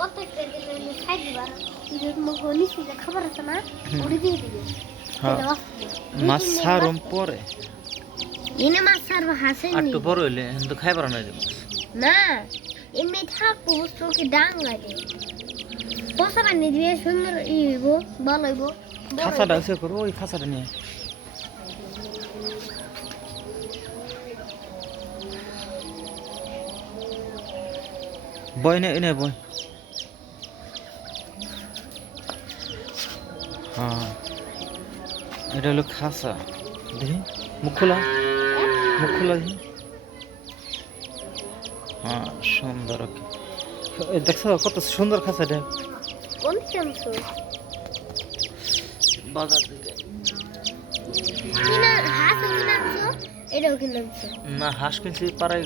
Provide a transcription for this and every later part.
প্রত্যেকটা আমি খাই খাবার আছে না ওটা দিয়ে দিবে। মাছ ছাড়ম পরে এনে মাছ। বড় হইলে না না এমনি থাকব তোকে ডাঙ্গা দে দিবে সুন্দর ই হইব ভালো হইব হইবো। সে করো ওই খাঁচাটা নিয়ে। বই নে এনে বই হ্যাঁ এটা হলো খাঁচা দেখি। মুখ খোলা। মুখ খোলা দেখি। হ্যাঁ সুন্দর। ওকে দেখছ কত সুন্দর কোন চামচ বাজার থেকে। এটাও না হাঁস কিনছি পারাই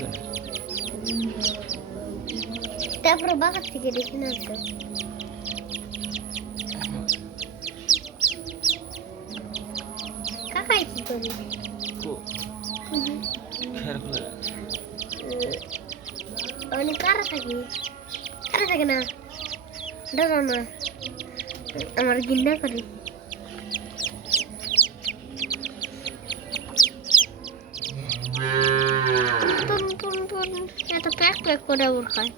তারপরে বাজার থেকে এটা কিনা আনছো কাকাই কি করি খেয়ার খুলে আমি কারা থাকি কারা থাকে না ডরো না আমার গিন্না করি টুন টুন টুন এত প্যাক প্যাক করে ওর খায়